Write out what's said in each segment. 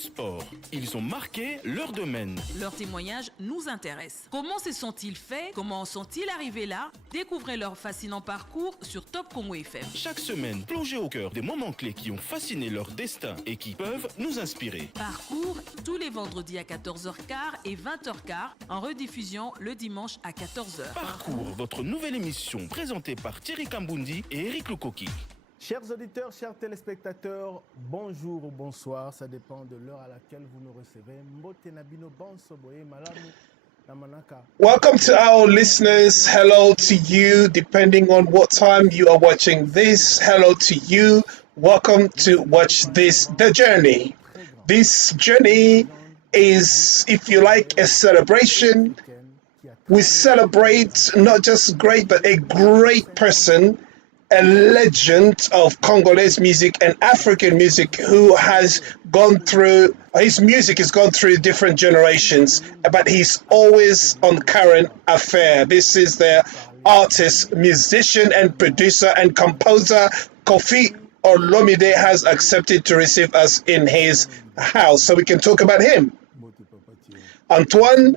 sport. Ils ont marqué leur domaine. Leurs témoignages nous intéressent. Comment se sont-ils faits? Comment sont-ils arrivés là? Découvrez leur fascinant parcours sur Top Congo FM. Chaque semaine, plongez au cœur des moments clés qui ont fasciné leur destin et qui peuvent nous inspirer. Parcours tous les vendredis à 14h15 et 20h15, en rediffusion le dimanche à 14h. Parcours, votre nouvelle émission présentée par Thierry Kambundi et Eric Lukoki. Chers auditeurs, chers téléspectateurs, bonjour ou bonsoir, ça dépend de l'heure à laquelle vous nous recevez. Welcome to our listeners. Hello to you, depending on what time you are watching this. Hello to you. Welcome to watch this, The Journey. This journey is, if you like, a celebration. We celebrate not just great, but a great person, a legend of Congolese music and African music who has gone through, his music has gone through different generations, but he's always on current affair. This is the artist, musician and producer and composer Koffi Olomide has accepted to receive us in his house so we can talk about him. Antoine,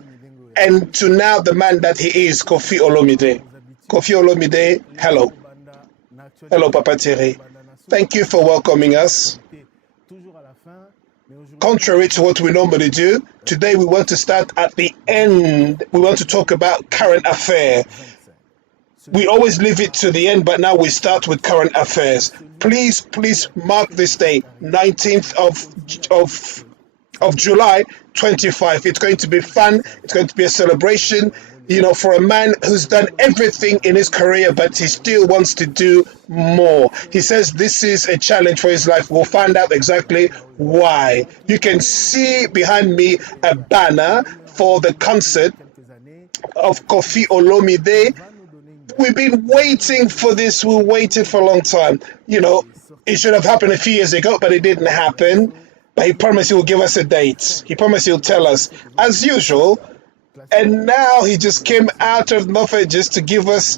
and to now the man that he is, Koffi Olomide. Koffi Olomide, hello. Hello, Papa Thierry. Thank you for welcoming us. Contrary to what we normally do, today we want to start at the end. We want to talk about current affair. We always leave it to the end, but now we start with current affairs. Please mark this day, 19th of July 25. It's going to be fun. It's going to be a celebration. You know, for a man who's done everything in his career, but he still wants to do more. He says this is a challenge for his life. We'll find out exactly why. You can see behind me a banner for the concert of Koffi Olomide. We've been waiting for this. We waited for a long time. You know, it should have happened a few years ago, but it didn't happen. But he promised he will give us a date. He promised he'll tell us. As usual, and now he just came out of nothing just to give us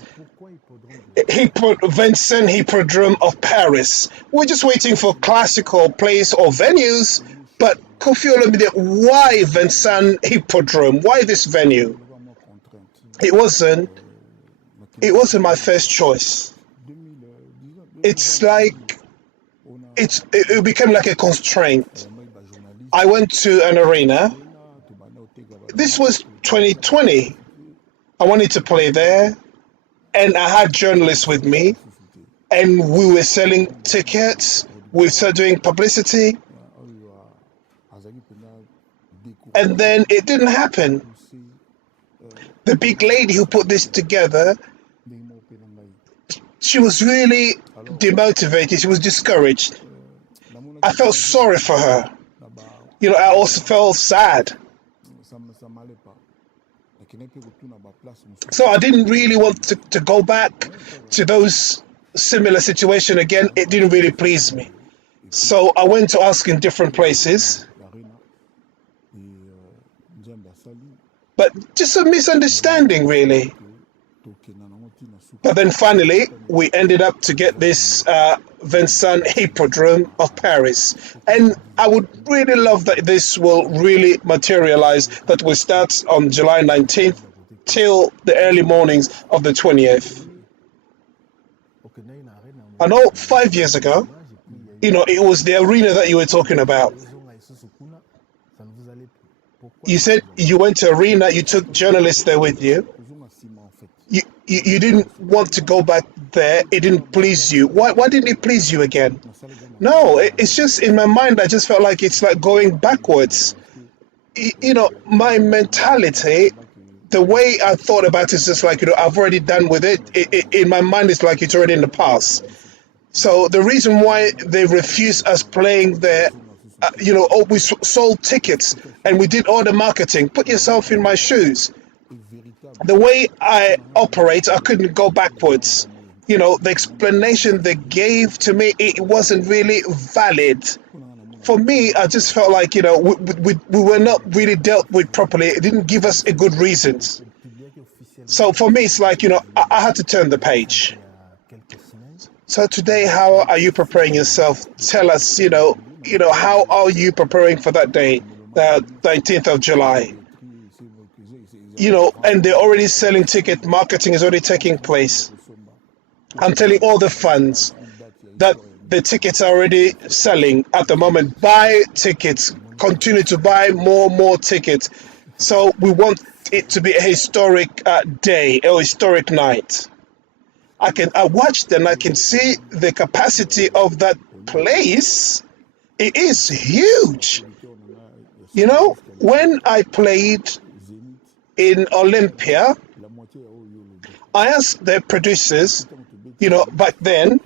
Vincent Hippodrome of Paris. We're just waiting for classical plays or venues, but Koffi Olomide, why Vincent Hippodrome? Why this venue? It wasn't my first choice. It's like it became like a constraint. I went to an arena. This was 2020. I wanted to play there, and I had journalists with me, and we were selling tickets. We started doing publicity, and then it didn't happen. The big lady who put this together, she was really demotivated. She was discouraged. I felt sorry for her. You know, I also felt sad. So I didn't really want to go back to those similar situation again. It didn't really please me. So I went to ask in different places. But just a misunderstanding, really. But then finally, we ended up to get this Vincent Hippodrome of Paris. And I would really love that this will really materialize, that we start on July 19th till the early mornings of the 20th. I know 5 years ago, you know, it was the arena that you were talking about. You said you went to arena, you took journalists there with you. You didn't want to go back there. It didn't please you. Why didn't it please you again? No, it's just in my mind, I just felt like it's like going backwards. You know, my mentality, the way I thought about it is just like, you know, I've already done with it. In my mind, it's like it's already in the past. So the reason why they refused us playing there, you know, we sold tickets and we did all the marketing. Put yourself in my shoes. The way I operate, I couldn't go backwards. You know, the explanation they gave to me, it wasn't really valid. For me, I just felt like, you know, we were not really dealt with properly. It didn't give us a good reasons. So for me, it's like, you know, I had to turn the page. So today, how are you preparing yourself? Tell us, you know, how are you preparing for that day, 19th of July? And they're already selling ticket. Marketing is already taking place. I'm telling all the fans that the tickets are already selling at the moment. Buy tickets. Continue to buy more tickets. So we want it to be a historic day, a historic night. I watched and I can see the capacity of that place. It is huge. When I played in Olympia, I asked the producers, back then,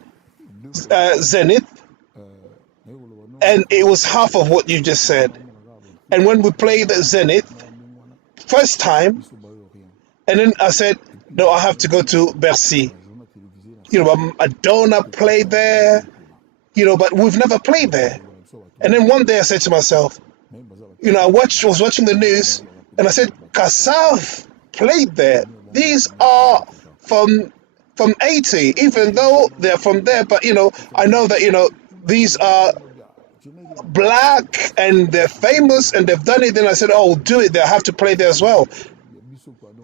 Zenith, and it was half of what you just said. And when we played Zenith, first time, and then I said, no, I have to go to Bercy. Madonna played there, but we've never played there. And then one day I said to myself, I was watching the news, and I said, Kassav played there. These are from 80, even though they're from there. But, I know that, these are black and they're famous and they've done it. Then I said, oh, do it there. I have to play there as well.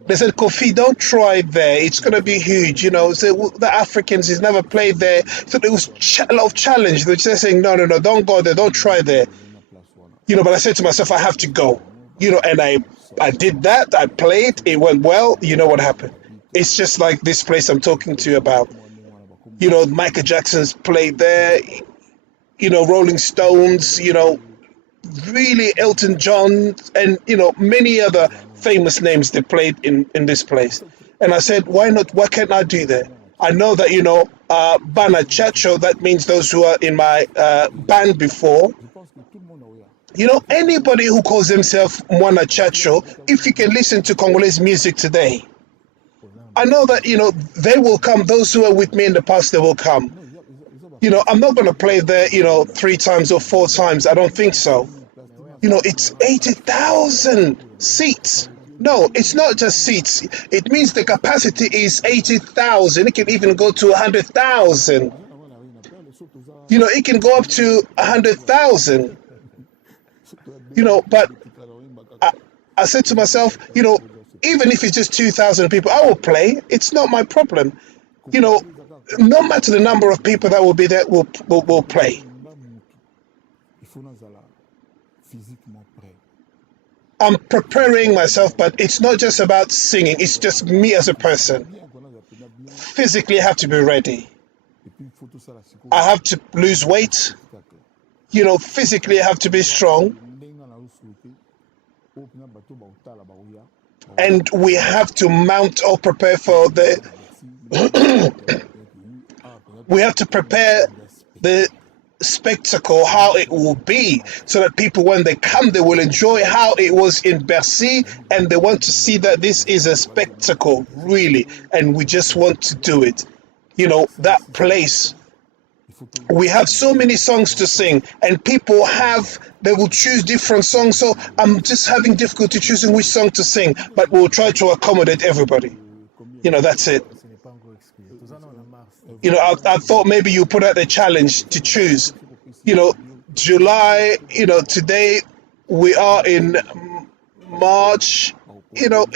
They said, Koffi, don't try there. It's going to be huge. So the Africans, he's never played there. So there was a lot of challenge. They're just saying, no, don't go there. Don't try there. But I said to myself, I have to go. And I did that. I played. It went well. You know what happened? It's just like this place I'm talking to you about. Michael Jackson's played there. Rolling Stones, really Elton John, and, many other famous names they played in this place. And I said, why not? Why can't I do that? I know that, Bana Chacho, that means those who are in my band before. Anybody who calls himself Mwana Chacho, if you can listen to Congolese music today, I know that, they will come. Those who are with me in the past, they will come. I'm not going to play there, 3 times or 4 times. I don't think so. It's 80,000 seats. No, it's not just seats. It means the capacity is 80,000. It can even go to 100,000. It can go up to 100,000. But I said to myself, even if it's just 2,000 people, I will play. It's not my problem. No matter the number of people that will be there, will play. I'm preparing myself, but it's not just about singing. It's just me as a person. Physically, I have to be ready. I have to lose weight. Physically, I have to be strong. And we have to mount or prepare for the... we have to prepare the spectacle, how it will be, so that people, when they come, they will enjoy how it was in Bercy, and they want to see that this is a spectacle, really, and we just want to do it. That place, we have so many songs to sing, and people they will choose different songs, so I'm just having difficulty choosing which song to sing, but we'll try to accommodate everybody. That's it. I thought maybe you put out the challenge to choose. July, today we are in March. You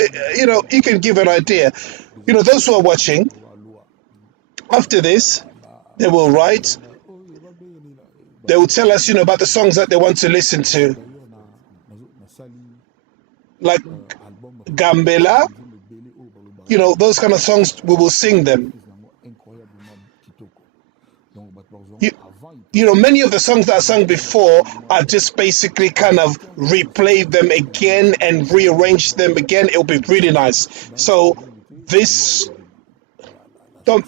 can give an idea. Those who are watching, after this, they will write. They will tell us, about the songs that they want to listen to. Like Gambela, those kind of songs, we will sing them. Many of the songs that I sung before, I just basically kind of replayed them again and rearranged them again. It'll be really nice. So this,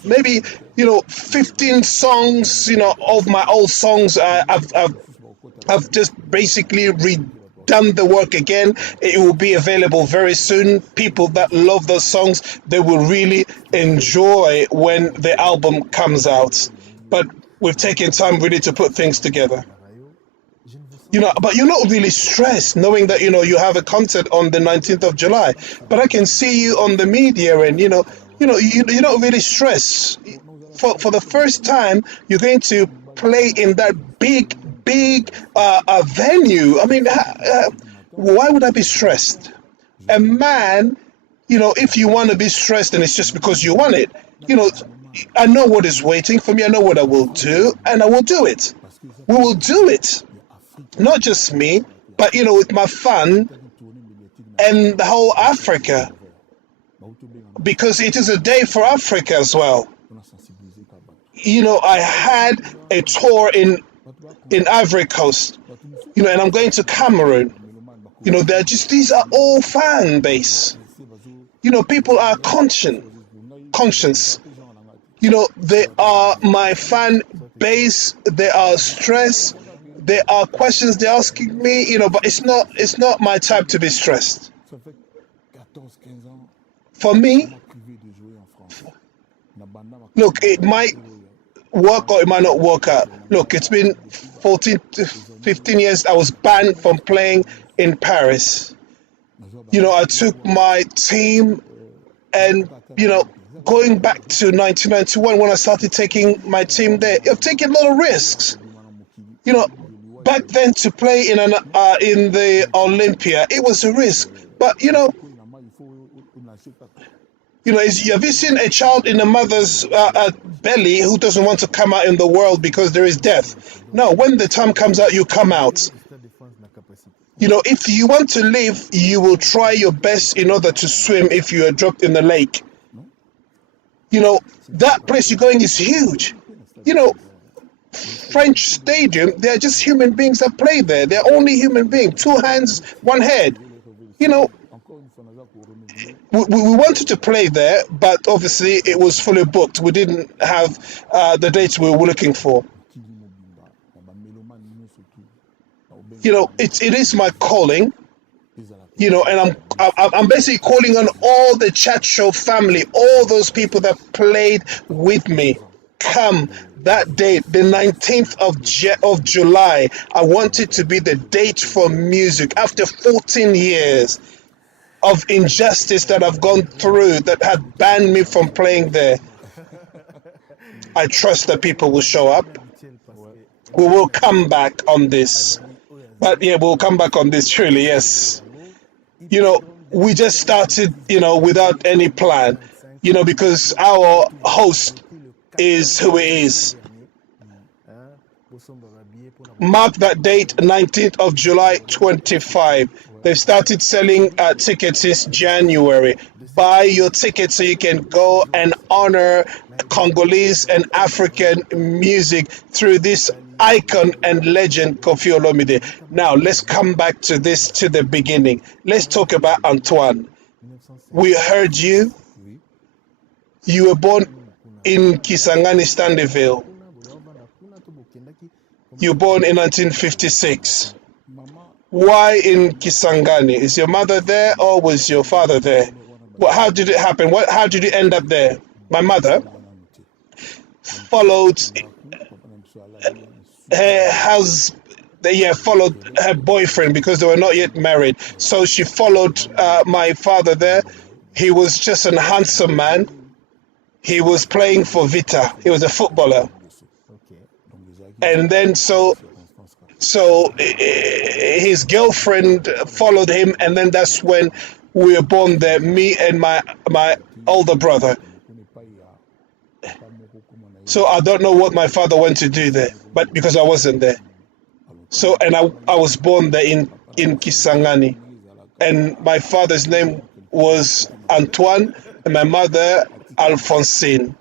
maybe 15 songs, of my old songs. I've just basically redone the work again. It will be available very soon. People that love those songs, they will really enjoy when the album comes out. But we've taken time really to put things together. But you're not really stressed knowing that, you have a concert on the 19th of July. But I can see you on the media and, you're not really stressed. For the first time, you're going to play in that big big venue. I mean, why would I be stressed? A man, if you want to be stressed, then it's just because you want it. I know what is waiting for me. I know what I will do, and I will do it. We will do it. Not just me, but with my fun and the whole Africa, because it is a day for Africa as well. I had a tour in Ivory Coast, and I'm going to Cameroon. These are all fan base. People are conscious. They are my fan base. They are stressed. There are questions they're asking me, but it's not my type to be stressed. For me, look, it might work or it might not work out. Look, it's been 14 to 15 years I was banned from playing in Paris. I took my team and, going back to 1991 when I started taking my team there, I've taken a lot of risks. Back then to play in the Olympia, it was a risk. But have you seen a child in a mother's belly who doesn't want to come out in the world because there is death? No, when the time comes out, you come out. If you want to live, you will try your best in order to swim if you are dropped in the lake. That place you're going is huge. French Stadium, they're just human beings that play there. They're only human beings, 2 hands, 1 head. We wanted to play there, but obviously it was fully booked. We didn't have the dates we were looking for. It is my calling. And I'm basically calling on all the chat show family, all those people that played with me. Come that date, the 19th of July. I want it to be the date for music. After 14 years of injustice that I've gone through that had banned me from playing there, I trust that people will show up. We will come back on this. But yeah, we'll come back on this, truly, yes. We just started, without any plan, because our host is who he is. Mark that date, 19th of July 25. They've started selling tickets since January. Buy your tickets so you can go and honor Congolese and African music through this icon and legend, Koffi Olomide. Now, let's come back to the beginning. Let's talk about Antoine. We heard you. You were born in Kisangani, Standerville. You were born in 1956. Why in Kisangani? Is your mother there or was your father there? How did it happen? How did you end up there? My mother followed followed her boyfriend because they were not yet married. So she followed my father there. He was just a handsome man. He was playing for Vita. He was a footballer. And then so his girlfriend followed him, and then that's when we were born there, me and my older brother. So I don't know what my father went to do there, but because I wasn't there. So, and I was born there in Kisangani. And my father's name was Antoine, and my mother, Alphonsine.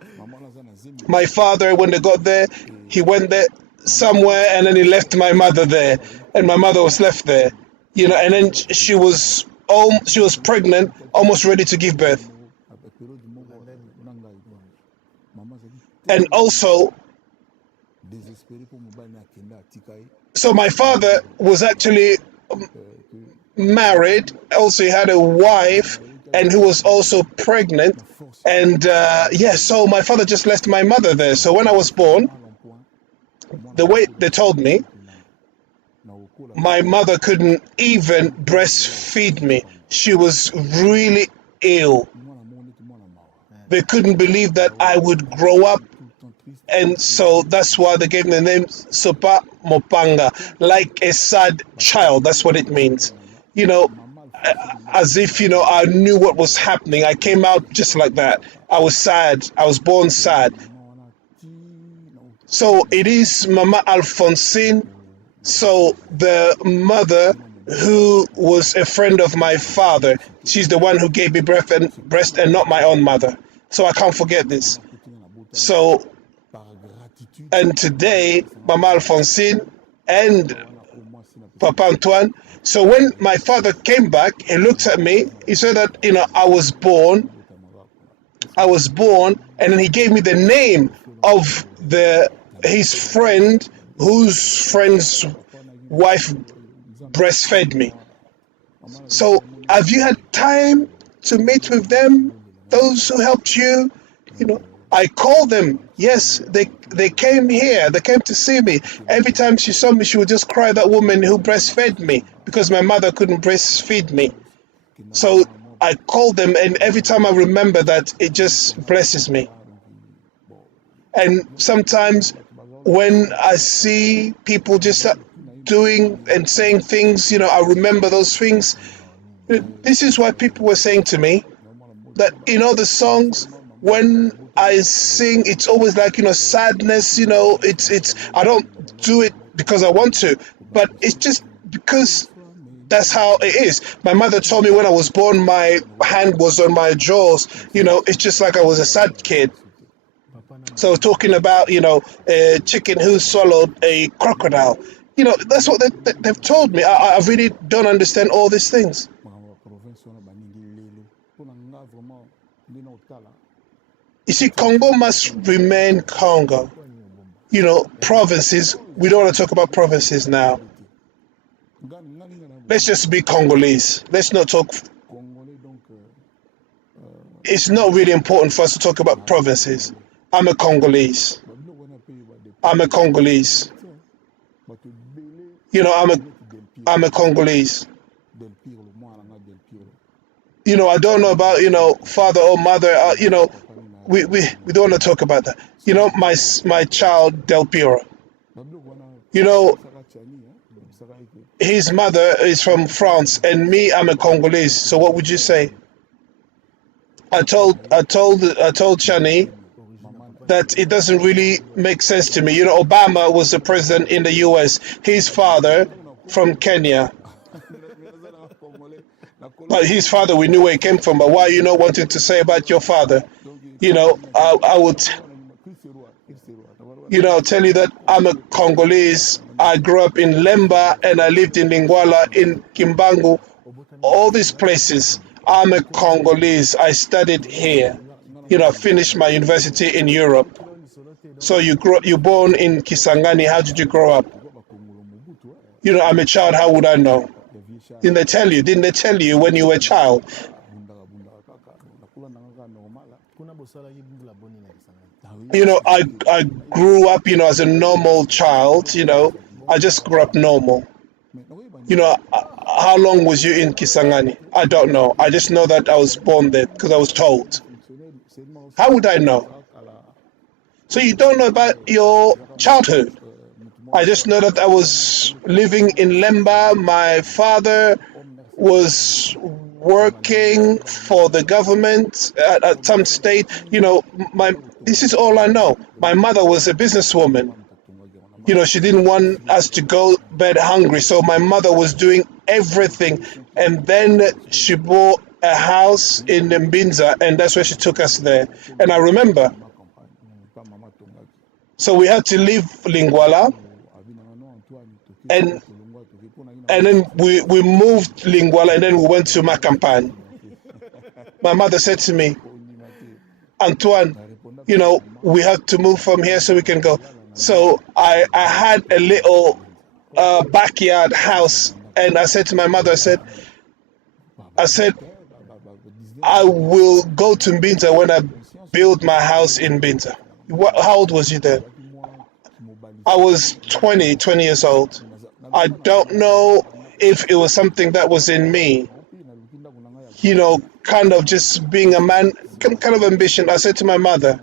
My father, when they got there, he went there somewhere, and then he left my mother there, and my mother was left there, and then she was pregnant, almost ready to give birth. And also, so my father was actually married, also he had a wife, and who was also pregnant, and so my father just left my mother there. So when I was born, the way they told me, my mother couldn't even breastfeed me. She was really ill. They couldn't believe that I would grow up And so that's why they gave me the name Sopa Mopanga, like a sad child. That's what it means. You know, as if, I knew what was happening. I came out just like that. I was sad. I was born sad. So it is Mama Alphonsine. So the mother who was a friend of my father, she's the one who gave me breast and not my own mother. So I can't forget this. So, and today, Mama Alphonsine and Papa Antoine. So when my father came back, he looked at me. He said that, I was born, and then he gave me the name of his friend, whose friend's wife breastfed me. So have you had time to meet with them? Those who helped you? I called them. Yes, they came here. They came to see me. Every time she saw me, she would just cry, that woman who breastfed me, because my mother couldn't breastfeed me. So I called them, and every time I remember that, it just blesses me. And sometimes when I see people just doing and saying things, I remember those things. This is why people were saying to me that, the songs, when I sing, it's always like, sadness, it's I don't do it because I want to, but it's just because that's how it is. My mother told me when I was born, my hand was on my jaws, it's just like I was a sad kid. So talking about, a chicken who swallowed a crocodile, that's what they've told me. I really don't understand all these things. You see, Congo must remain Congo. Provinces, we don't want to talk about provinces now. Let's just be Congolese. Let's not talk. It's not really important for us to talk about provinces. I'm a Congolese. I'm a Congolese. I'm a Congolese. I don't know about, father or mother, we don't want to talk about that. My child, Del Piero. His mother is from France, and me, I'm a Congolese. So what would you say? I told Chani that it doesn't really make sense to me. Obama was the president in the US. His father from Kenya. But his father, we knew where he came from. But why are you not wanting to say about your father? I would, I'll tell you that I'm a Congolese. I grew up in Lemba and I lived in Lingwala, in Kimbangu, all these places. I'm a Congolese. I studied here. I finished my university in Europe. So you're born in Kisangani. How did you grow up? I'm a child. How would I know? Didn't they tell you? Didn't they tell you when you were a child? I grew up, as a normal child. I just grew up normal. How long was you in Kisangani? I don't know. I just know that I was born there because I was told. How would I know? So you don't know about your childhood. I just know that I was living in Lemba. My father was working for the government at some state. This is all I know. My mother was a businesswoman. She didn't want us to go bed hungry, so my mother was doing everything. And then she bought a house in Mbinza, and that's where she took us there. And I remember. So we had to leave Lingwala, and then we moved Lingwala, and then we went to Macampan. My mother said to me, Antoine, we have to move from here so we can go. So I had a little backyard house, and I said to my mother, I said, I will go to Mbinza when I build my house in Mbinza. How old was you then? I was 20 years old. I don't know if it was something that was in me, kind of just being a man, kind of ambition. I said to my mother,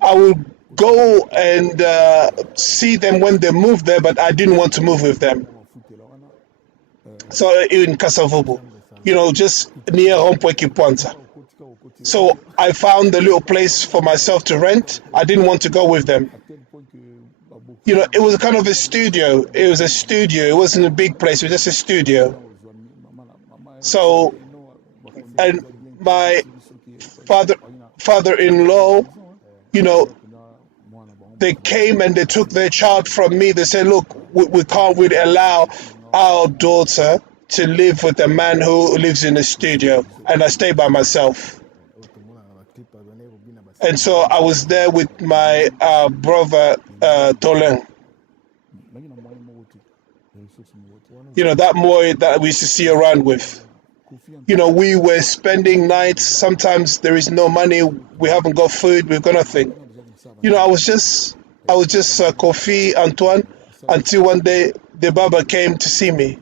I would go and see them when they moved there, but I didn't want to move with them. So in Kasavubu, just near Rond-Point Kipuanza. So I found a little place for myself to rent. I didn't want to go with them. It was kind of a studio. It was a studio. It wasn't a big place. It was just a studio. So, and my father-in-law, they came and they took their child from me. They said, look, we can't really allow our daughter to live with a man who lives in a studio. And I stayed by myself. And so I was there with my brother, Tolen. That boy that we used to see around with. We were spending nights. Sometimes there is no money. We haven't got food. We've got nothing. I was just Koffi Antoine until one day the Baba came to see me.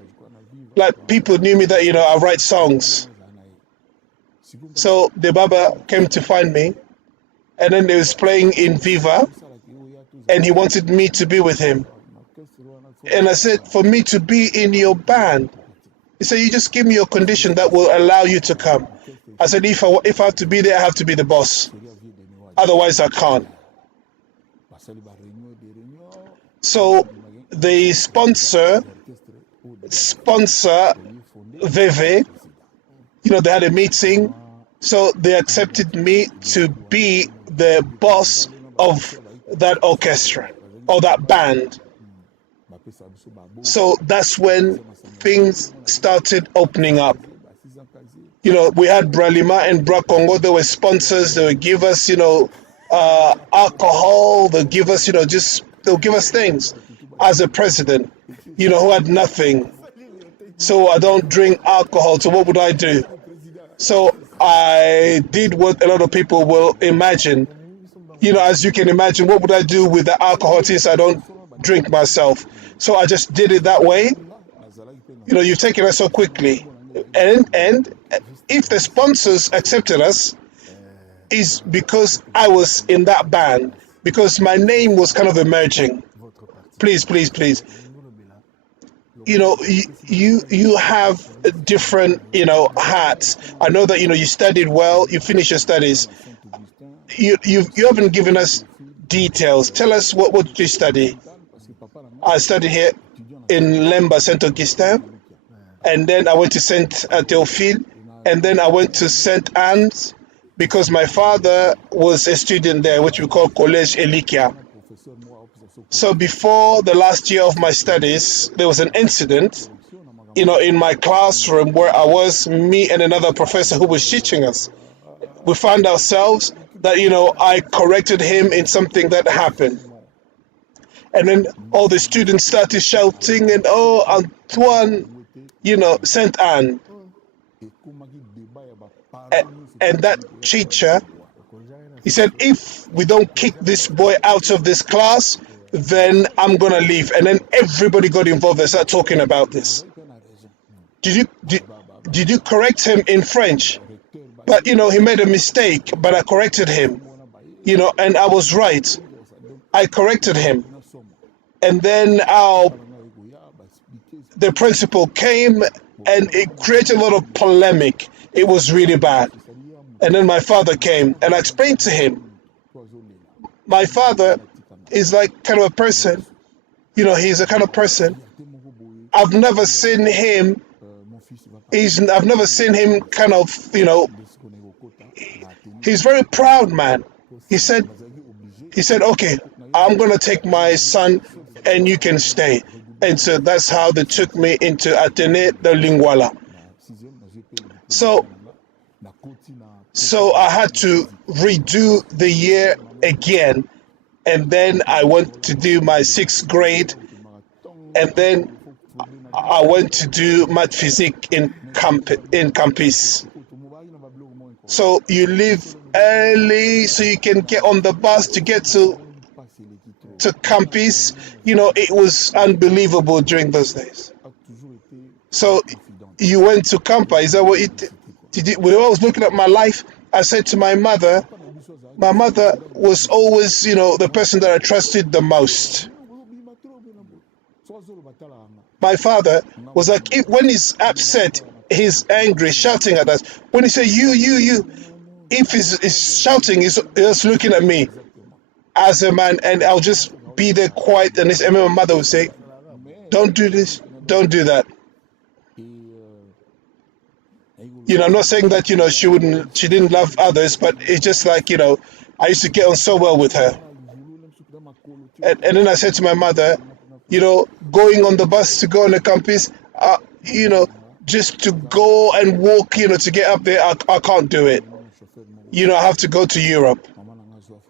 Like people knew me that, I write songs. So the Baba came to find me and then they was playing in Viva and he wanted me to be with him. And I said, for me to be in your band, he said, you just give me your condition that will allow you to come. I said, if I have to be there, I have to be the boss. Otherwise, I can't. So the sponsor VV, they had a meeting. So they accepted me to be the boss of that orchestra or that band. So that's when things started opening up. We had Bralima and Bra Congo. They were sponsors. They would give us, alcohol. They'll give us, they'll give us things. As a president, who had nothing. So I don't drink alcohol. So what would I do? So I did what a lot of people will imagine. As you can imagine, what would I do with the alcohol since I don't drink myself? So I just did it that way. You've taken us so quickly. And if the sponsors accepted us, is because I was in that band, because my name was kind of emerging. Please. You have different, hats. I know that, you studied well, you finished your studies. You haven't given us details. Tell us what did you study? I studied here in Lemba, Saint Augustin, and then I went to Saint Théophile, and then I went to Saint Anne's because my father was a student there, which we call Collège Elikia. So before the last year of my studies, there was an incident, in my classroom where I was, me and another professor who was teaching us. We found ourselves that, I corrected him in something that happened. And then all the students started shouting and, oh, Antoine, Saint Anne. And that teacher, he said, if we don't kick this boy out of this class, then I'm going to leave. And then everybody got involved. They started talking about this. Did you correct him in French? But, he made a mistake, but I corrected him, and I was right. I corrected him. And then the principal came and it created a lot of polemic. It was really bad. And then my father came and I explained to him. My father is like kind of a person, he's a kind of person. I've never seen him kind of, he's very proud man. He said, okay, I'm going to take my son and you can stay. And so that's how they took me into Athénée de Lingwala. So I had to redo the year again. And then I went to do my 6th grade. And then I went to do math physique in campus. So you leave early so you can get on the bus to get to campus. It was unbelievable during those days. So you went to Kampa. Is that what it did? When I was looking at my life, I said to my mother, My mother was always, the person that I trusted the most. My father was like, when he's upset, he's angry, shouting at us. When he say you, if he's shouting, he's just looking at me as a man, and I'll just be there quiet. And my mother would say, "Don't do this, don't do that." I'm not saying that she didn't love others, but it's just like I used to get on so well with her. And then I said to my mother, going on the bus to go on the campus, just to go and walk, to get up there, I can't do it. I have to go to Europe.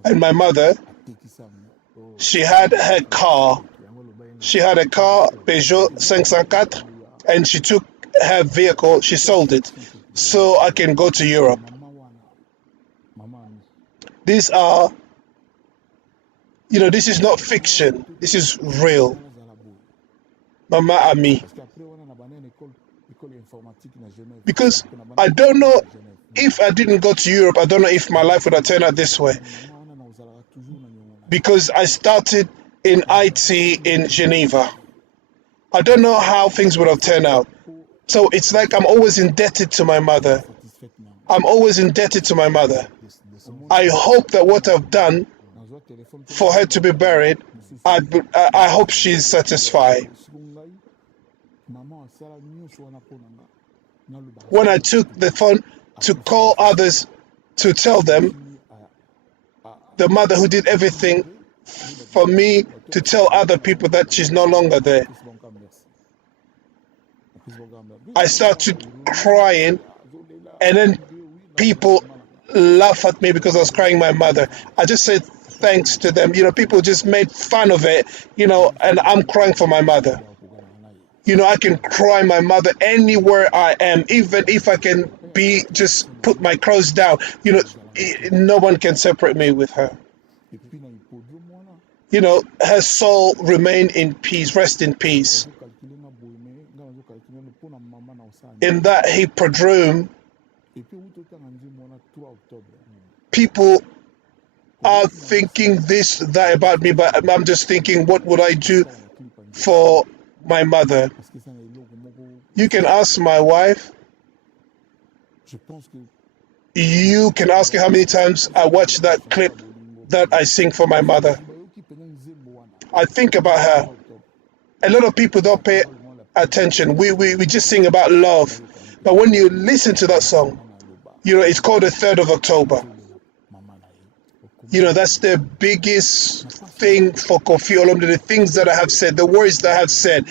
And my mother, she had her car. She had a car, Peugeot 504, and she took her vehicle, she sold it, so I can go to Europe. These are, this is not fiction. This is real. Mama Ami. Because I don't know if I didn't go to Europe, I don't know if my life would have turned out this way. Because I started in IT in Geneva. I don't know how things would have turned out. So it's like I'm always indebted to my mother. I'm always indebted to my mother. I hope that what I've done for her to be buried, I hope she's satisfied. When I took the phone to call others to tell them, the mother who did everything for me to tell other people that she's no longer there, I started crying, and then people laugh at me because I was crying my mother. I just said thanks to them. People just made fun of it, and I'm crying for my mother. I can cry my mother anywhere I am, even if I can just put my clothes down. No one can separate me with her. Her soul remain in peace, rest in peace. In that hippodrome, people are thinking this, that about me, but I'm just thinking, what would I do for my mother? You can ask my wife. You can ask her how many times I watch that clip that I sing for my mother. I think about her. A lot of people don't pay attention. We just sing about love. But when you listen to that song, it's called the 3rd of October. That's the biggest thing for Koffi Olomide, the things that I have said, the words that I have said,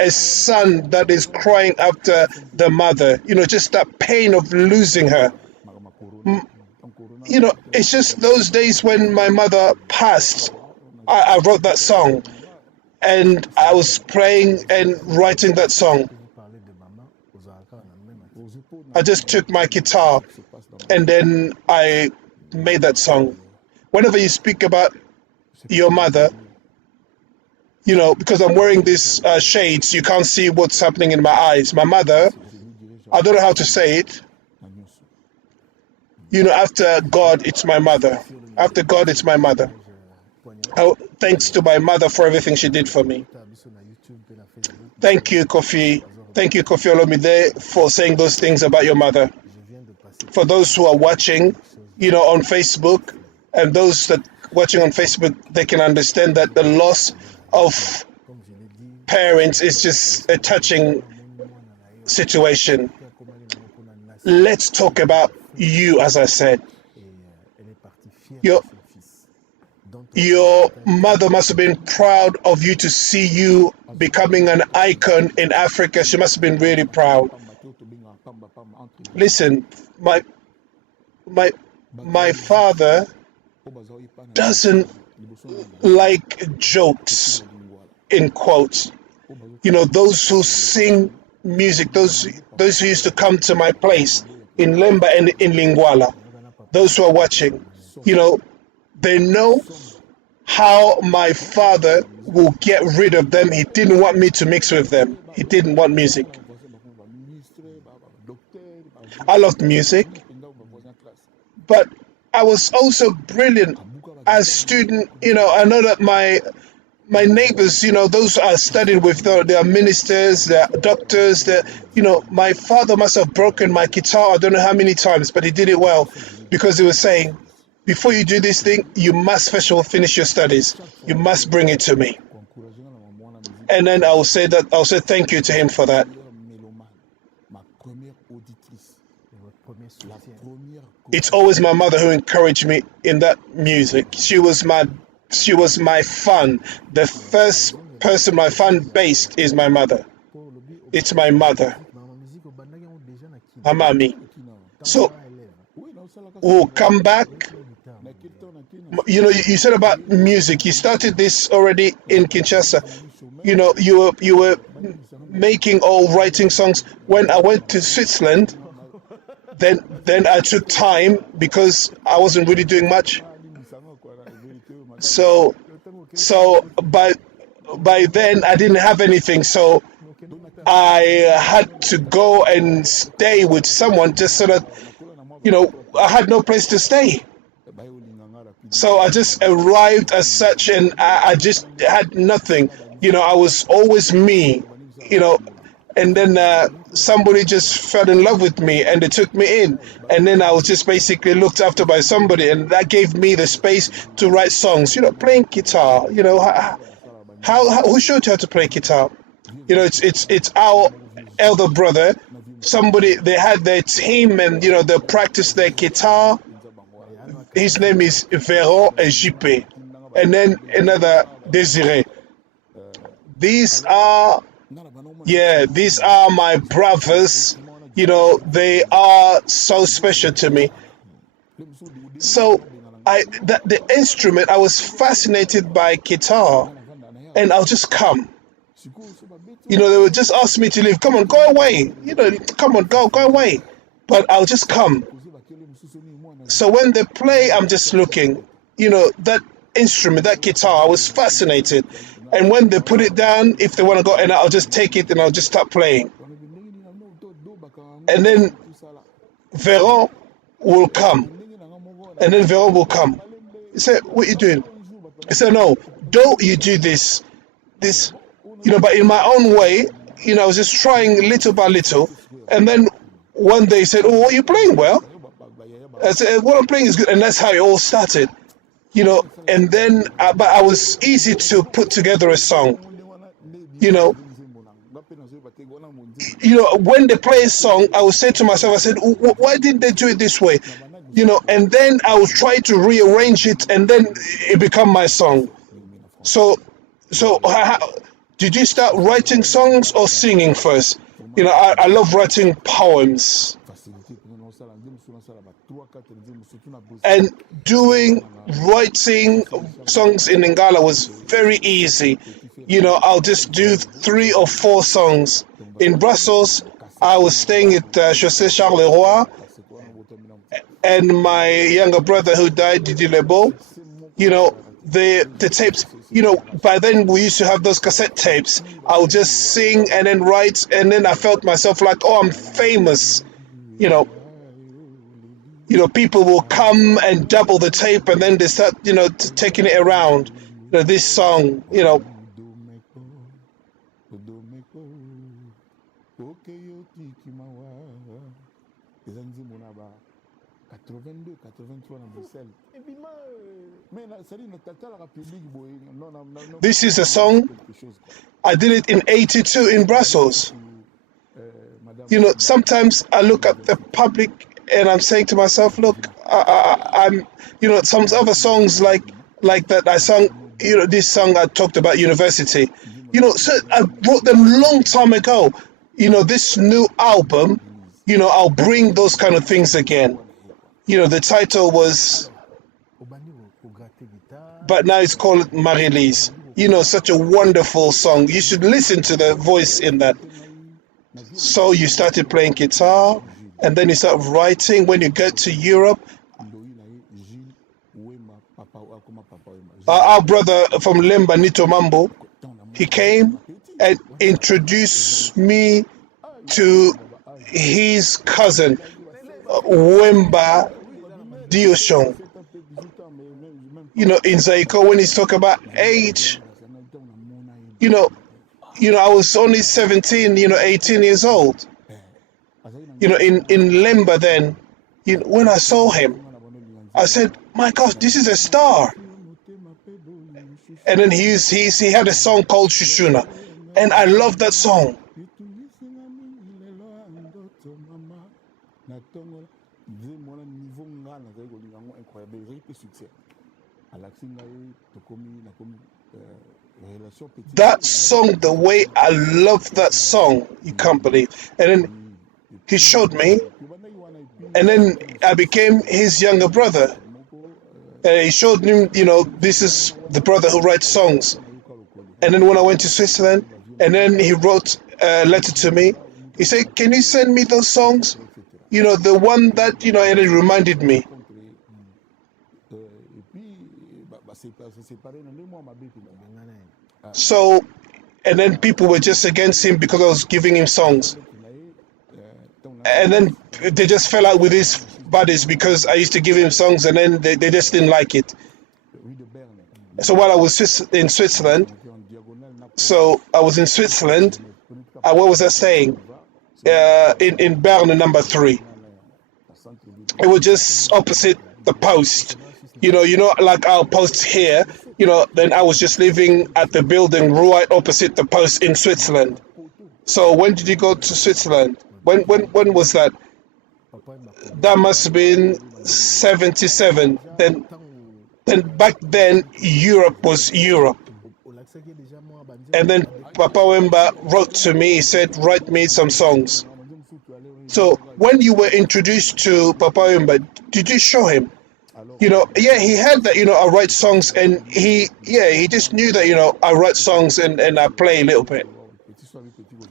a son that is crying after the mother, just that pain of losing her. It's just those days when my mother passed, I wrote that song, and I was praying and writing that song. I just took my guitar and then I made that song. Whenever you speak about your mother, because I'm wearing these shades, you can't see what's happening in my eyes. My mother, I don't know how to say it. After God, it's my mother. After God, it's my mother. Thanks to my mother for everything she did for me. Thank you, Koffi. Thank you, Koffi Olomide, for saying those things about your mother. For those who are watching, on Facebook, and those that watching on Facebook, they can understand that the loss of parents is just a touching situation. Let's talk about you, as I said. Your mother must have been proud of you to see you becoming an icon in Africa. She must have been really proud. Listen, my father doesn't like jokes, in quotes. Those who sing music, those who used to come to my place in Lemba and in Lingwala, those who are watching, they know how my father will get rid of them. He didn't want me to mix with them. He didn't want music. I loved music, but I was also brilliant as student. I know that my neighbors, those I studied with, they are ministers, they're doctors. My father must have broken my guitar, I don't know how many times, but he did it well because he was saying, before you do this thing, you must first of all finish your studies. You must bring it to me. And then I'll say thank you to him for that. It's always my mother who encouraged me in that music. She was my fan. The first person my fan based is my mother. It's my mother, Amami. So we'll come back. You said about music. You started this already in Kinshasa. You were making or writing songs. When I went to Switzerland, then I took time because I wasn't really doing much. So by then I didn't have anything. So I had to go and stay with someone just so that I had no place to stay. So I just arrived as such, and I just had nothing. I was always me. And then somebody just fell in love with me and they took me in. And then I was just basically looked after by somebody, and that gave me the space to write songs, playing guitar. Who showed you how to play guitar? It's our elder brother. Somebody, they had their team and, they practiced their guitar. His name is Véron and JP. And then another Désiré. These are my brothers. They are so special to me. So the instrument, I was fascinated by guitar, and I'll just come. They would just ask me to leave. Come on, go away. Come on, go away. But I'll just come. So when they play, I'm just looking. That instrument, that guitar, I was fascinated. And when they put it down, if they want to go, and I'll just take it and I'll just start playing. And then Véron will come. And then Véron will come. He said, what are you doing? I said, no, don't you do this. But in my own way, I was just trying little by little. And then one day he said, oh, are you playing well? I said, what I'm playing is good. And that's how it all started. And then, but I was easy to put together a song. When they play a song, I would say to myself, I said, why didn't they do it this way? And then I would try to rearrange it, and then it become my song. So did you start writing songs or singing first? I love writing poems. And writing songs in Lingala was very easy. I'll just do 3 or 4 songs. In Brussels, I was staying at Chaussée Charleroi, and my younger brother who died, Didier Lebeau, the tapes, by then we used to have those cassette tapes. I'll just sing and then write, and then I felt myself like, oh, I'm famous. People will come and double the tape, and then they start, taking it around. This song, This is a song, I did it in 82 in Brussels. Sometimes I look at the public and I'm saying to myself, look, I'm, some other songs like that I sung, this song I talked about university, so I wrote them long time ago. This new album, I'll bring those kind of things again. The title was, but now it's called Marie-Lise. Such a wonderful song. You should listen to the voice in that. So you started playing guitar, and then you start writing. When you get to Europe, our brother from Lemba, Nito Mambo, he came and introduced me to his cousin, Wemba Dioshon. in Zaiko, when he's talking about age, you know, I was only 17, 18 years old. In Lemba then, when I saw him, I said, my gosh, this is a star. And then he had a song called Shushuna. And I love that song. That song, the way I love that song, you can't believe. And then he showed me, and then I became his younger brother. He showed him, this is the brother who writes songs. And then when I went to Switzerland, and then he wrote a letter to me, he said, can you send me those songs? The one that, and it reminded me. So, and then people were just against him because I was giving him songs. And then they just fell out with his buddies because I used to give him songs, and then they just didn't like it. So while I was in Switzerland, what was I saying? In Bern, number 3. It was just opposite the post. Like our post here, then I was just living at the building right opposite the post in Switzerland. So when did you go to Switzerland? When was that? That must have been 77. Then back then, Europe was Europe. And then Papa Wemba wrote to me, he said, write me some songs. So when you were introduced to Papa Wemba, did you show him? He had that, I write songs, and he just knew that, I write songs and I play a little bit.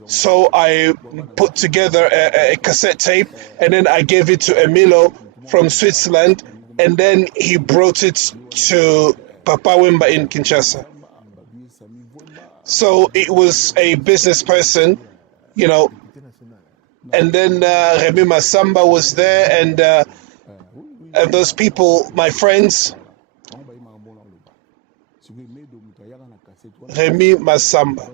So I put together a cassette tape, and then I gave it to Emilio from Switzerland, and then he brought it to Papa Wemba in Kinshasa. So it was a business person, and then Remy Masamba was there, and those people, my friends, Remy Masamba.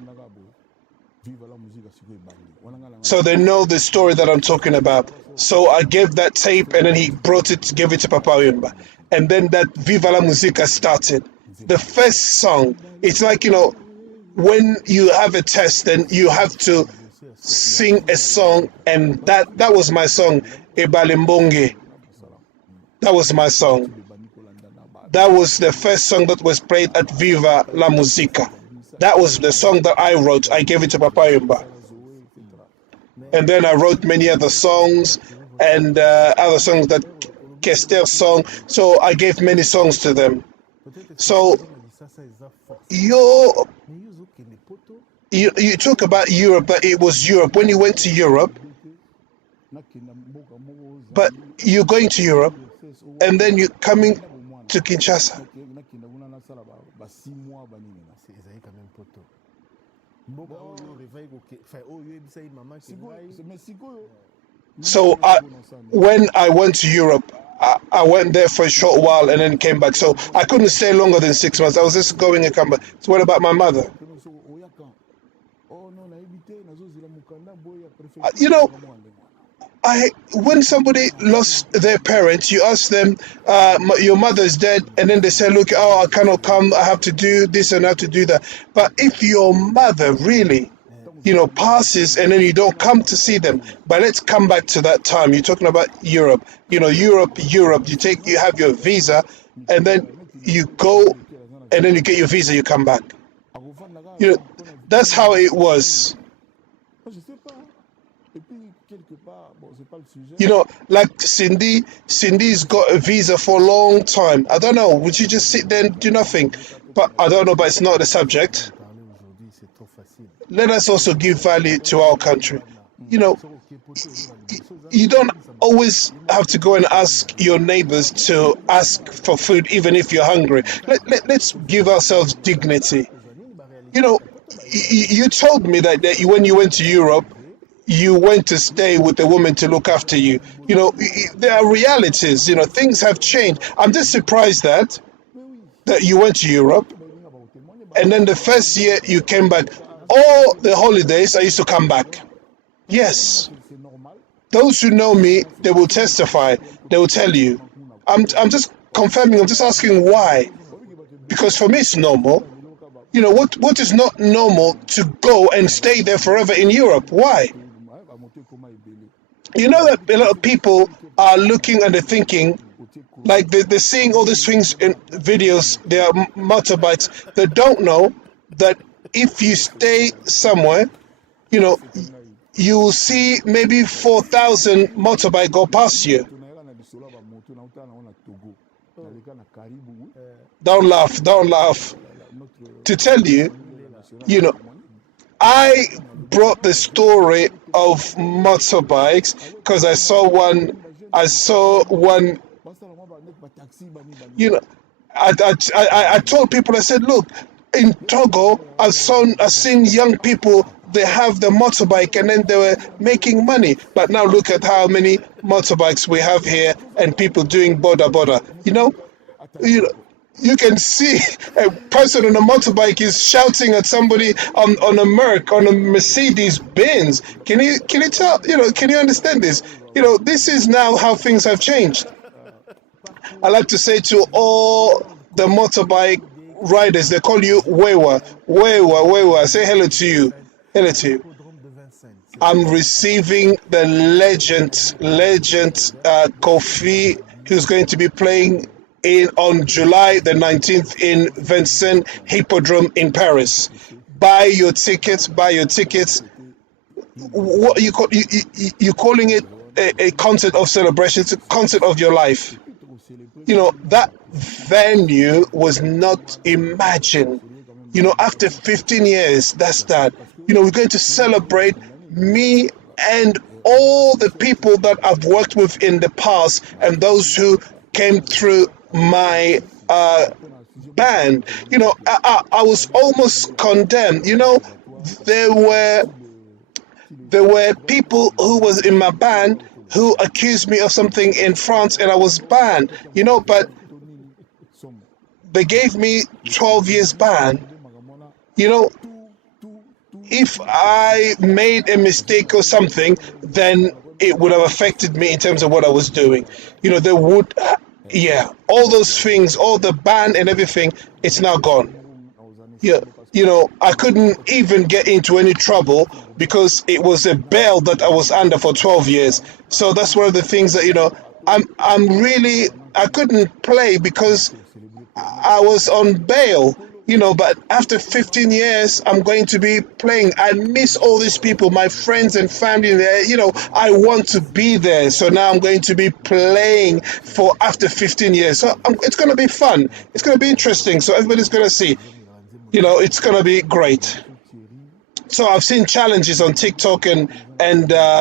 So they know the story that I'm talking about. So I gave that tape, and then he brought it, gave it to Papa Wemba. And then that Viva la Musica started. The first song, it's like, when you have a test, then you have to sing a song, and that was my song, Ebalimbonge. That was my song. That was the first song that was played at Viva la Musica. That was the song that I wrote. I gave it to Papa Wemba. And then I wrote many other songs, and other songs that Kester song. So I gave many songs to them. So you talk about Europe, but it was Europe. When you went to Europe, but you're going to Europe, and then you're coming to Kinshasa. So when I went to Europe, I went there for a short while and then came back. So I couldn't stay longer than 6 months. I was just going and come back. So what about my mother? When somebody lost their parents, you ask them, your mother's dead, and then they say, look, I cannot come, I have to do this and I have to do that. But if your mother really, passes and then you don't come to see them, but let's come back to that time. You're talking about Europe, Europe, you have your visa, and then you go, and then you get your visa, you come back. That's how it was. Like Cindy's got a visa for a long time. I don't know, would you just sit there and do nothing? But I don't know, but it's not the subject. Let us also give value to our country. You don't always have to go and ask your neighbors to ask for food, even if you're hungry. Let's give ourselves dignity. You told me that when you went to Europe, you went to stay with a woman to look after you. There are realities. Things have changed. I'm just surprised that that you went to Europe, and then the first year you came back. All the holidays I used to come back. Yes. Those who know me, they will testify. They will tell you. I'm just confirming. I'm just asking why. Because for me, it's normal. You know, what is not normal to go and stay there forever in Europe? Why? You know that a lot of people are looking and they're thinking, like they're seeing all these things in videos, they are motorbikes. They don't know that if you stay somewhere, you know, you will see maybe 4,000 motorbike go past you. Don't laugh, don't laugh. To tell you, you know, I brought the story of motorbikes because I saw one, you know, I told people, I said, look, in Togo, I've seen young people, they have the motorbike and then they were making money. But now look at how many motorbikes we have here and people doing boda. You know, you can see a person on a motorbike is shouting at somebody on a Merc, on a Mercedes Benz. Can you tell? You know, can you understand this? You know, this is now how things have changed. I like to say to all the motorbike riders, they call you Wewa. Say hello to you. Hello to you. I'm receiving the legend, Koffi, who's going to be playing on July the 19th in Vincennes Hippodrome in Paris. Buy your tickets. What you calling it a concert of celebration? It's a concert of your life. You know, that venue was not imagined. You know, after 15 years, that's that. You know, we're going to celebrate me and all the people that I've worked with in the past and those who came through my band. You know, I was almost condemned. You know, there were people who was in my band who accused me of something in France and I was banned. You know, but they gave me 12 years ban. You know, if I made a mistake or something, then it would have affected me in terms of what I was doing. You know, they would, all those things, all the ban and everything, it's now gone. Yeah, you know, I couldn't even get into any trouble because it was a bail that I was under for 12 years. So that's one of the things that, you know, I couldn't play because I was on bail. You know, but after 15 years, I'm going to be playing. I miss all these people, my friends and family there. You know, I want to be there. So now I'm going to be playing for after 15 years. So it's going to be fun. It's going to be interesting. So everybody's going to see. You know, it's going to be great. So I've seen challenges on TikTok and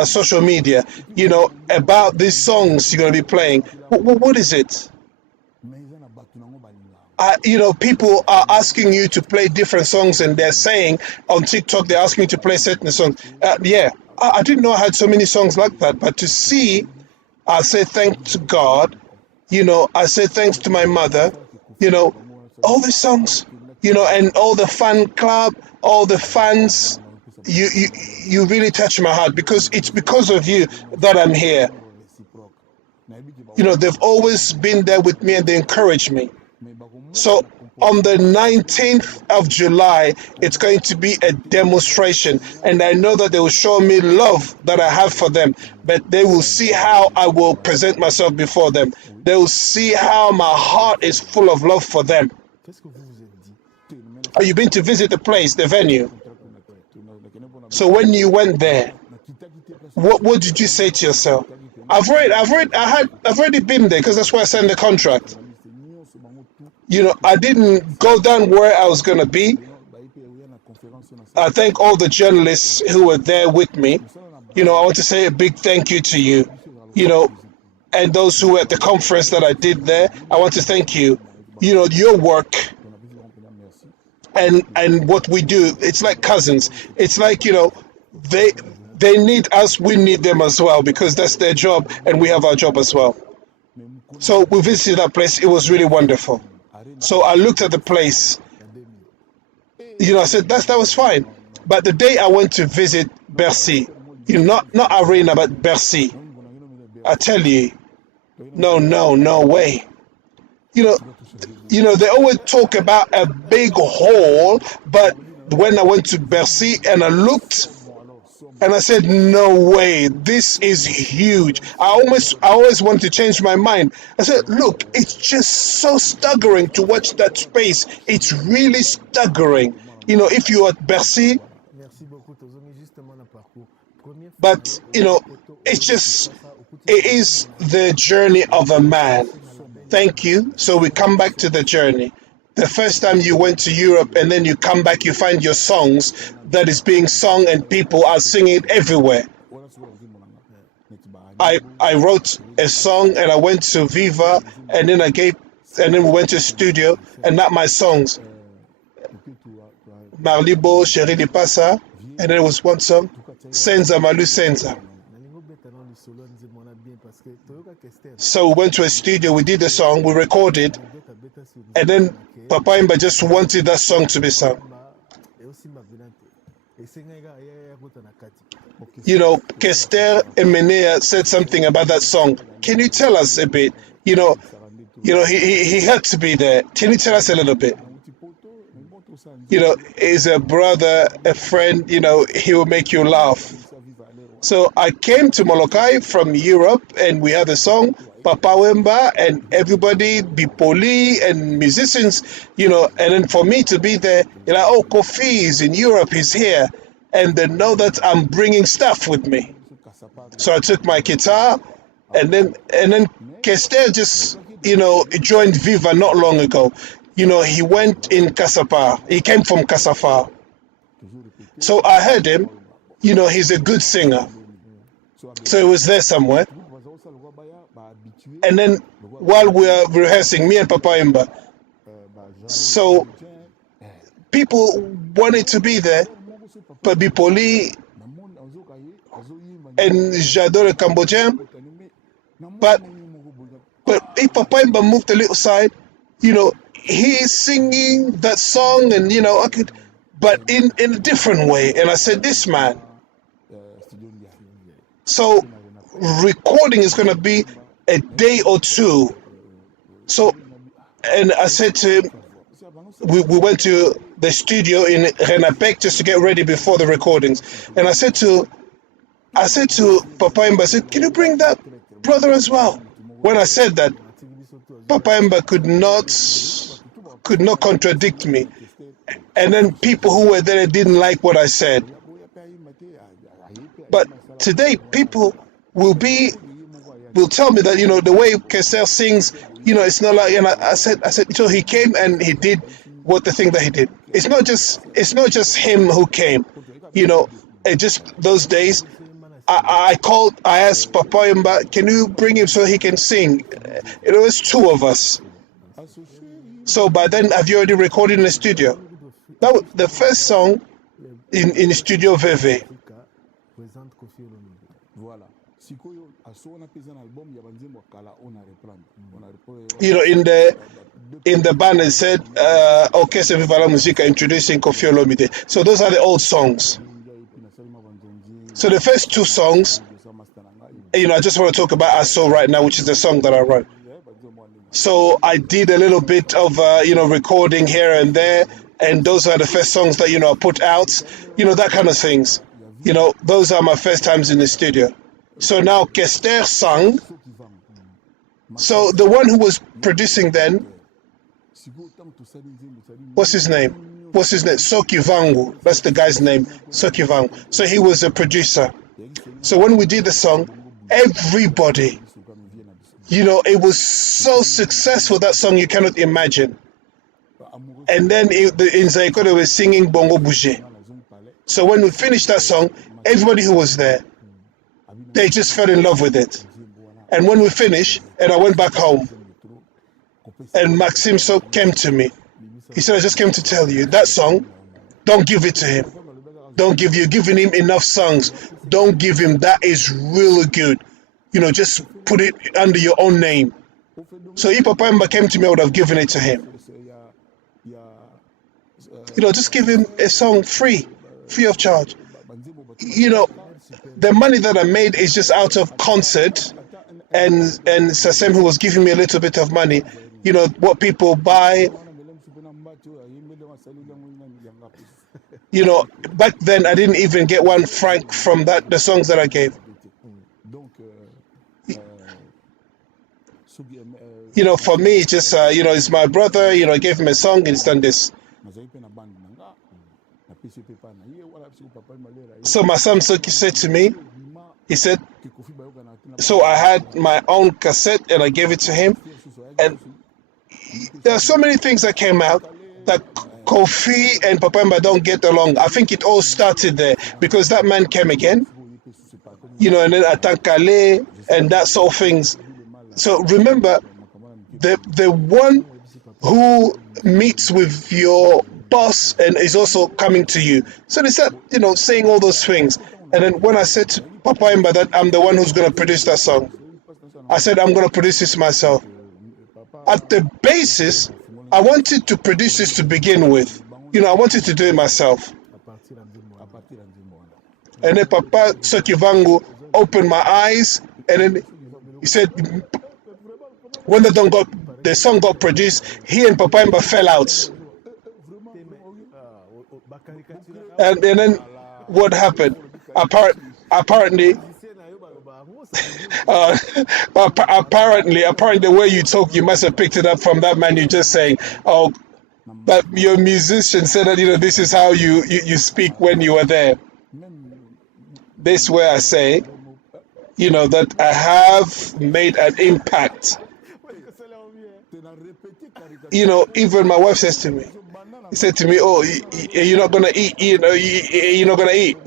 social media, you know, about these songs you're going to be playing. What is it? You know, people are asking you to play different songs and they're saying on TikTok, they're asking me to play certain songs. I didn't know I had so many songs like that, but to see, I say thanks to God, you know, I say thanks to my mother, you know, all the songs, you know, and all the fan club, all the fans, you really touch my heart because it's because of you that I'm here. You know, they've always been there with me and they encourage me. So on the 19th of July, it's going to be a demonstration. And I know that they will show me love that I have for them. But they will see how I will present myself before them. They will see how my heart is full of love for them. Have you been to visit the place, the venue? So when you went there, what did you say to yourself? I've already been there because that's why I signed the contract. You know, I didn't go down where I was going to be. I thank all the journalists who were there with me. You know, I want to say a big thank you to you, you know, and those who were at the conference that I did there. I want to thank you. You know, your work and what we do, it's like cousins. It's like, you know, they need us, we need them as well because that's their job and we have our job as well. So we visited that place. It was really wonderful. So I looked at the place. I said that was fine. But the day I went to visit Bercy, not Arena, but Bercy, I tell you, no way. They always talk about a big hall, but when I went to Bercy and I looked, and I said, no way, this is huge. I always wanted to change my mind. I said, look, it's just so staggering to watch that space. It's really staggering. If you're at Bercy, but, it is the journey of a man. Thank you. So we come back to the journey. The first time you went to Europe and then you come back, you find your songs that is being sung and people are singing it everywhere. I wrote a song and I went to Viva and then we went to the studio, and not my songs. Marlibo, Chéri de Passa, and then there was one song, Senza Malu Senza. So we went to a studio, we did the song, we recorded, and then Papa Imba just wanted that song to be sung. Kester Emenea said something about that song. Can you tell us a bit? He had to be there. Can you tell us a little bit? He's a brother, a friend, he will make you laugh. So I came to Molokai from Europe and we had a song, Papa Wemba, and everybody, Bipoli and musicians, and then for me to be there, oh, Koffi is in Europe, he's here. And they know that I'm bringing stuff with me. So I took my guitar and then Kester just, joined Viva not long ago. He went in Kasapa. He came from Kasapa. So I heard him. He's a good singer. So he was there somewhere. And then while we were rehearsing, me and Papa Imba, so people wanted to be there, but Bipoli and J'adore le Cambodgien. But if Papa Imba moved a little side, he's singing that song and, I could, but in a different way. And I said, this man. So recording is going to be a day or two. So, and I said to him, we went to the studio in Renapec just to get ready before the recordings. And I said to Papa Imba, I said, can you bring that brother as well? When I said that, Papa Imba could not contradict me. And then people who were there didn't like what I said. But today, people will tell me that, the way Kester sings, it's not like, and I said, so he came and he did the thing that he did. It's not just him who came, just those days, I asked Papa Imba, can you bring him so he can sing? It was two of us. So by then, have you already recorded in the studio? That was the first song in Studio VV. In the band it said, Orchestre Viva la Musica introducing Koffi Olomide. So those are the old songs. So the first two songs, I just want to talk about I Saw right now, which is the song that I wrote. So I did a little bit of, recording here and there, and those are the first songs that, I put out, that kind of things. Those are my first times in the studio. So now Kester sang. So the one who was producing then, what's his name? Soki Vangu. That's the guy's name, Soki Vangu. So he was a producer. So when we did the song, everybody, it was so successful, that song you cannot imagine. And then in Zaiko they were singing Bongo Bouger. So when we finished that song, everybody who was there, they just fell in love with it. And when we finished, and I went back home, and Maxime so came to me. He said, I just came to tell you, that song, don't give it to him. You're giving him enough songs. Don't give him, that is really good. Just put it under your own name. So if Papa Imba came to me, I would have given it to him. just give him a song free of charge. The money that I made is just out of concert, and Sasem, who was giving me a little bit of money, what people buy. Back then I didn't even get 1 franc from the songs that I gave. For me, it's just, it's my brother, I gave him a song and he's done this. So my son Soki said to me, he said, so I had my own cassette and I gave it to him. And there are so many things that came out that Koffi and Papa Wemba don't get along. I think it all started there because that man came again, and then Atankale and that sort of things. So remember, the one who meets with your boss and is also coming to you. So they said, saying all those things. And then when I said to Papa Wemba that I'm the one who's going to produce that song, I said I'm going to produce this myself. At the basis, I wanted to produce this to begin with. I wanted to do it myself. And then Papa Sokivangu opened my eyes, and then he said, when the song got produced, he and Papa Wemba fell out. And then what happened? Apparently, the way you talk, you must have picked it up from that man you're just saying. Oh, but your musician said that this is how you speak when you are there. This is where I say, that I have made an impact. Even my wife says to me, he said to me, "Oh, you're not gonna eat. You're not gonna eat.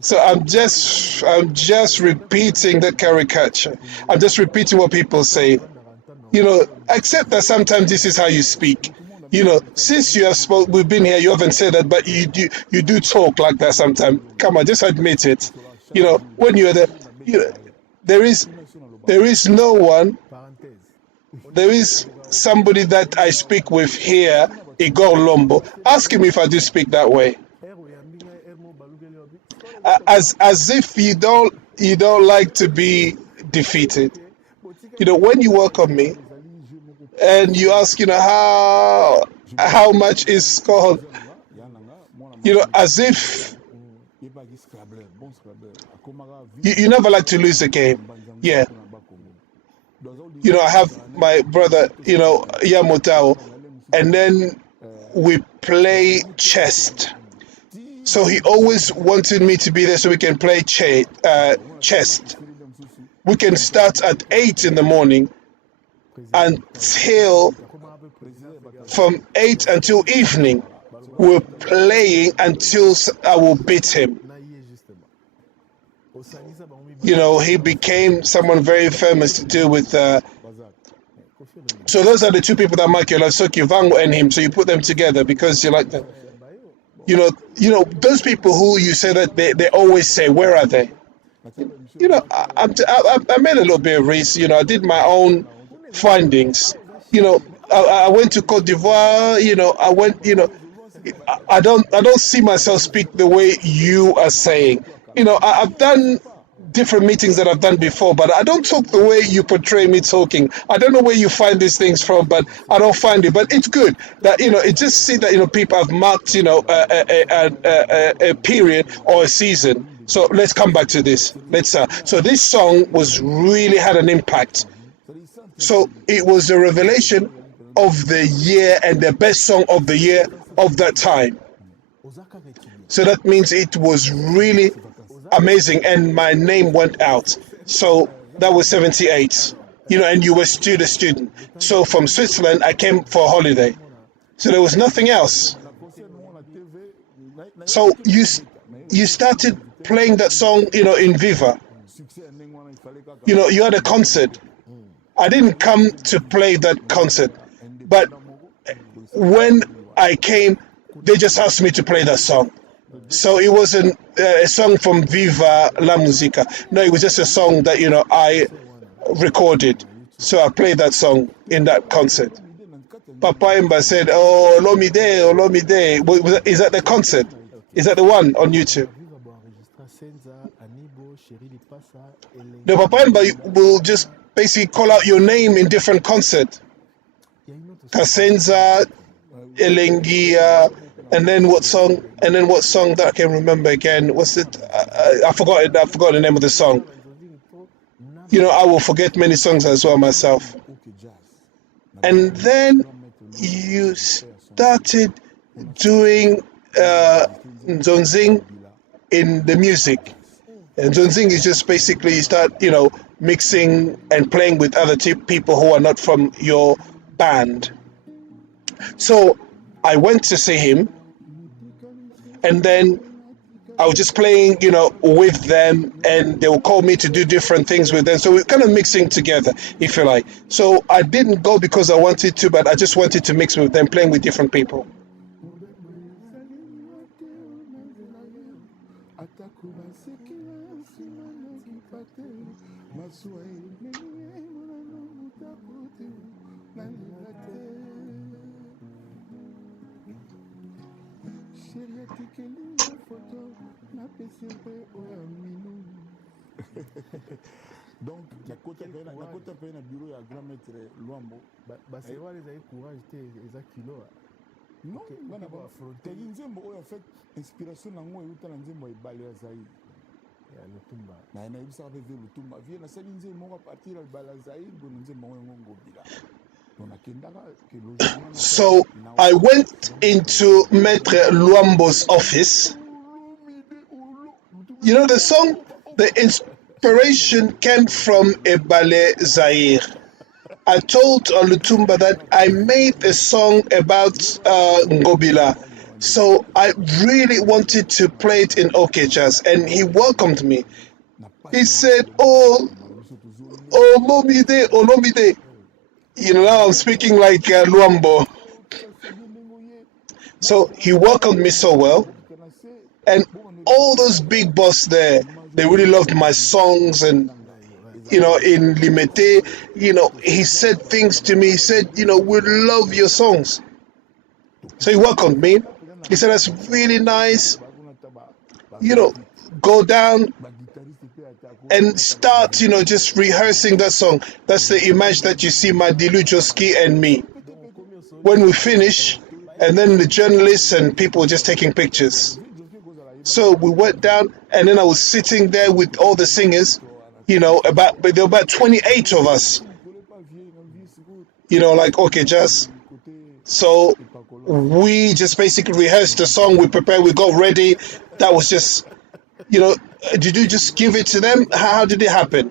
So I'm just repeating that caricature. I'm just repeating what people say. Except that sometimes this is how you speak. Since you have we've been here, you haven't said that, but you do talk like that sometimes. Come on, just admit it. When you're there, there is no one. There is somebody that I speak with here, Igor Lombo. Ask him if I do speak that way. As if you don't like to be defeated. When you welcome me and you ask, how much is called, as if you never like to lose a game. Yeah. I have my brother, Yamotao, and then we play chess. So he always wanted me to be there so we can play chess. We can start at 8 in the morning from 8 until evening. We're playing until I will beat him. He became someone very famous to do with. So those are the two people that make you love, Soki Vangu and him. So you put them together because you like them. Those people who you say that they always say, where are they? I made a little bit of research. I did my own findings. I went to Cote d'Ivoire. I went. I don't see myself speak the way you are saying. I've done different meetings that I've done before, but I don't talk the way you portray me talking. I don't know where you find these things from, but I don't find it. But it's good that it just see that people have marked a period or a season. So let's come back to this. So this song really had an impact. So it was a revelation of the year and the best song of the year of that time. So that means it was really amazing, and my name went out. So that was 78, and you were still a student. So from Switzerland, I came for a holiday. So there was nothing else. So you started playing that song, in Viva. You had a concert. I didn't come to play that concert, but when I came, they just asked me to play that song. So it wasn't a song from Viva la Musica. No, it was just a song that, I recorded. So I played that song in that concert. Papa Imba said, "Oh, Olomide, Olomide." Is that the concert? Is that the one on YouTube? No, Papa Imba will just basically call out your name in different concert. Kasenza, Elengia, and then what song? And then what song that I can remember again? What's it? I forgot it. I forgot the name of the song. I will forget many songs as well myself. And then you started doing Zonzing in the music. And Zonzing is just basically you start, mixing and playing with other people who are not from your band. So I went to see him, and then I was just playing, with them, and they will call me to do different things with them. So we're kind of mixing together, if you like. So I didn't go because I wanted to, but I just wanted to mix with them, playing with different people. Donc, la côte à bureau à grand maître Luambo. C'est vrai, les courage, les kilo. Non, tagi nzembo oyo en fait inspiration nango euta na nzembo ebale ya Zaïre. Ya Lutumba. Na yebisaka mpe ve Lutumba. Vie nasali nzembo moko à partir ya ebale ya Zaïre bono nzembo yango yango ngobila. So I went into Maître Luambo's office. You know the song? The inspiration came from Ebale Zaire. I told Lutumba that I made a song about Ngobila. So I really wanted to play it in OK Jazz, and he welcomed me. He said, "Oh, Olomide, Olomide." Now I'm speaking like Luambo. So he welcomed me so well. And all those big boss there, they really loved my songs. And, in Limete, he said things to me. He said, we love your songs. So he welcomed me. He said, that's really nice. Go down and start, just rehearsing that song. That's the image that you see Madilu Joski and me. When we finish, and then the journalists and people just taking pictures. So we went down, and then I was sitting there with all the singers, but there were about 28 of us, like OK Jazz. So we just basically rehearsed the song, we prepared, we got ready. That was just, did you just give it to them? How did it happen?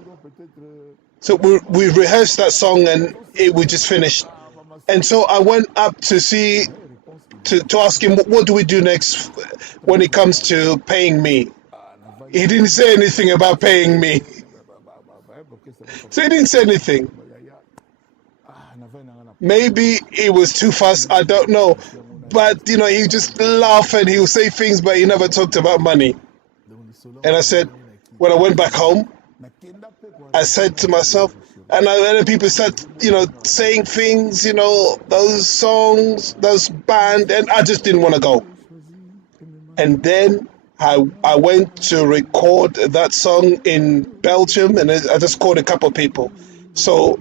So we rehearsed that song and we just finished. And so I went up to see, to ask him, what do we do next when it comes to paying me? He didn't say anything about paying me. So he didn't say anything. Maybe it was too fast, I don't know. But, he just laughed and he would say things, but he never talked about money. And I said, when I went back home, I said to myself, and then people start, saying things, those songs, those band, and I just didn't want to go. And then I went to record that song in Belgium, and I just called a couple of people. So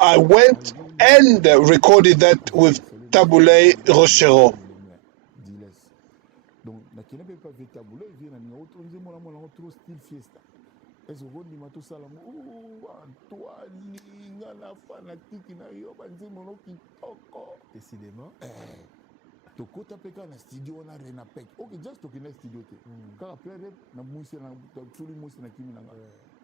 I went and recorded that with Tabule Rochero. Décidément.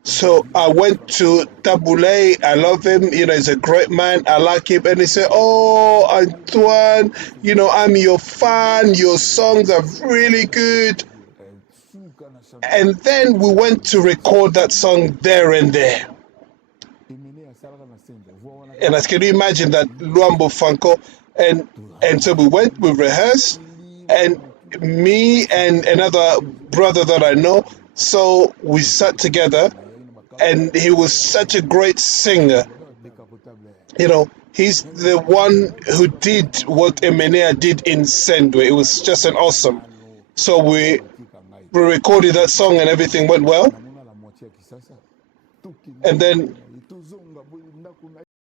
So I went to Tabule. I love him. He's a great man. I like him. And he said, "Oh, Antoine, I'm your fan. Your songs are really good." And then we went to record that song there and there. And as can you imagine that Luambo Franco, and so we rehearsed, and me and another brother that I know, so we sat together, and he was such a great singer. He's the one who did what Emenea did in Sendwe. It was just an awesome. So we recorded that song and everything went well. And then